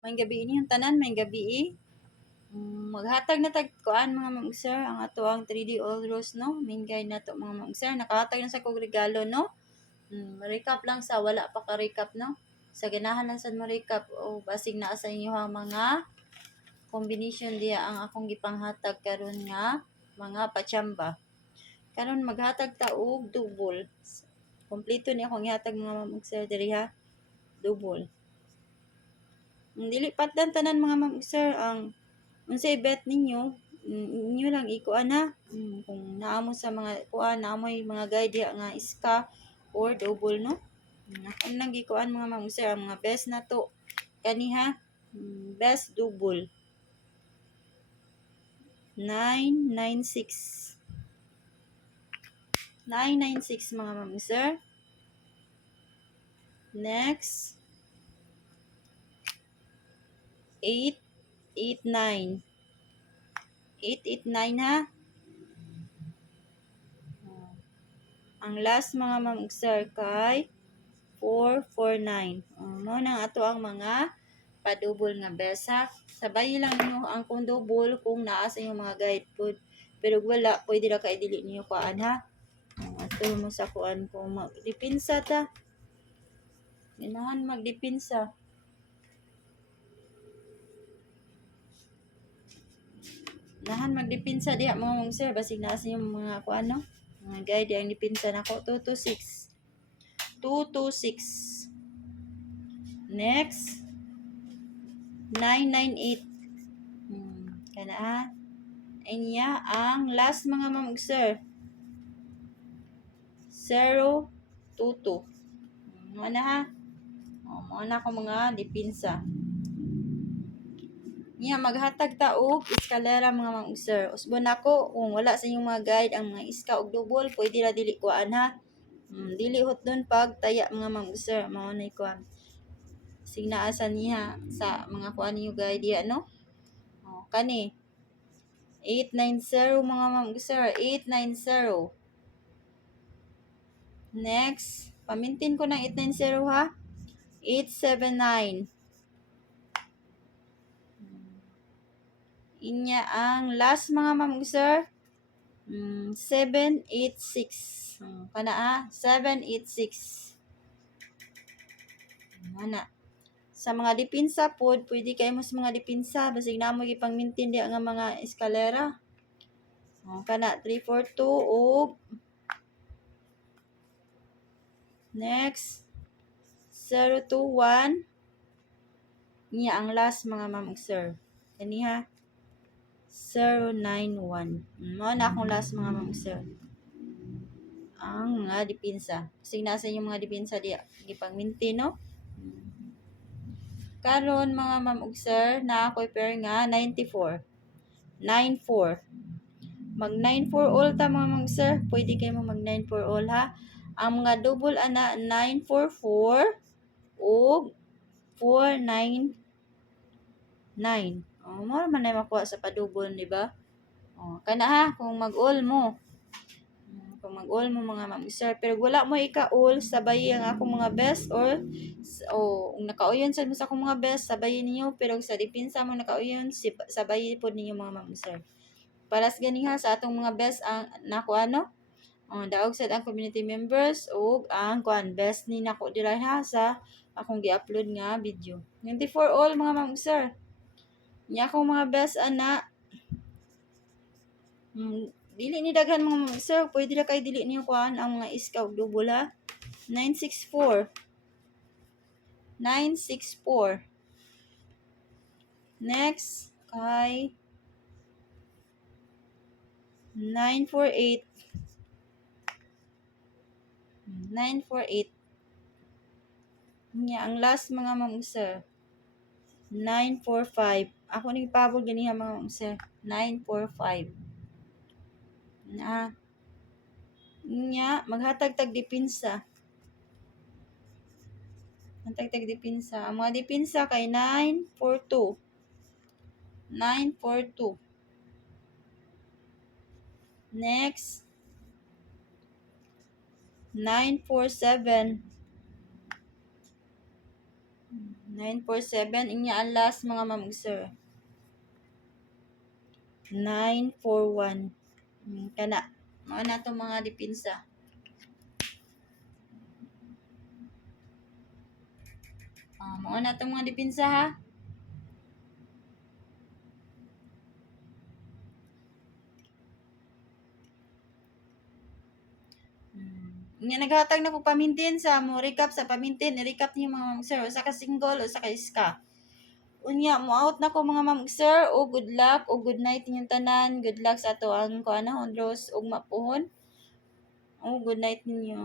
May gabi ini yung tanan, may gabi maghatag na tag kuan mga mag-sir ang ato ang 3D All Rose no. Main guide na to mga mag-sir. Nakahatag na sa kog regalo no. Recap lang sa wala pa ka recap no. Sa ganahan lang sa mo recap o basig na sa inyo ang mga combination diya ang akong gipanghatag karon nga mga pachamba. Karon maghatag ta og double. Kompleto ni akong ihatag mga mag-sir diri ha. Double. Dili patdan tanan mga mag-sir ang unsay bet ninyo, inyo lang ikuan na. Kung naamo sa mga kuan, naamoy mga guide diha nga iska or double no. Ako nang gikuan mga mag-sir ang mga best na to. Kaniha, best double. 996. 996 mga mag-sir. Next, 889. 889 ha. Ang last mga mag-sir kay 449. Mo nang ato ang mga pa-double nga besa. Sabay lang niyo ang kung double kung naa sa inyong mga guide food. Pero wala, pwede ra kay dili niyo kuan ha. Ato mo sa kuan ko magdipinsa ta. Ganahan magdipinsa. Nahan magdipinsa diha mga sir basig naa sa inyong mga kuan no. Mga guide ang dipinsa nako 226. 226. Next, 998. Kana inya ang last mga mag-sir. 022. Mo na ha. Mo na ko mga dipinsa. Niya maghatag ta og eskalera mga mag-sir. Usbon ako kung wala sa inyong mga guide ang mga iska og double, pwede ra dili kuan ha. Dili hot doon pag taya mga mag-sir. Mao na kuan. Signaasan niya sa mga kuan niyo guide diya no. Kani 890 mga mag-sir, 890. Next, pamintin ko ng 890 ha. 879. Inya ang last mga mag-sir. 786. Kana ha, 786. Mana. Sa mga dipinsa pod, pwede kayo mo sa mga dipinsa basig na mo gipang maintain nga mga eskalera. Kana 342 og next 021. Niya ang last mga mag-sir. Kaniha 091. Mao na akong last mga mag-sir. Ang mga dipinsa. Basig na sa inyong mga dipinsa diya gipang maintain no. Karon mga mag-sir na ako'y pair nga 94. 94. Mag 94 all ta mga mag-sir. Pwede kayo mag 94 all ha. Ang mga double ana 944 o 499. Mo man na makuha sa pa-double, di ba? Kana ha kung mag-all mo. Kung mag-all mo mga mag-sir, pero wala mo ika-all, sabay ang akong mga best or kung nakauyon sa akong mga best, sabayin niyo, pero sa dipinsa mo nakauyon, sabay po ninyo mga mag-sir. Para sa ganiha sa atong mga best ang nako ano, daog sa ang community members o ang kuan best ni nako dira ha sa akong gi-upload nga video. 94 all mga mag-sir. Nya akong mga best ana dili ni daghan mga sir, pwede ra kay dili niyo kuan ang mga iska og double ha. 964. 964. Next kay 948. 948. Nya ang last mga sir 945. Ako ning pabol ganiha mga sir 945. Nya maghatag tag dipinsa. Maghatag tag dipinsa. Ang mga dipinsa kay 942. 942. Next 947. 947 inya ang last mga ma'am ug sir. 941. Kana mao na to mga depensa. Mao na to mga depensa ha. Nga naghatag na ko pamintin sa mo recap sa pamintin, i-recap niyo mga ma'am sir, usa ka single, usa ka iska. Unya mo out na ko mga ma'am sir, o good luck o good night inyong tanan. Good luck sa ato ang kuan na Rose ug mapuhon. O good night ninyo.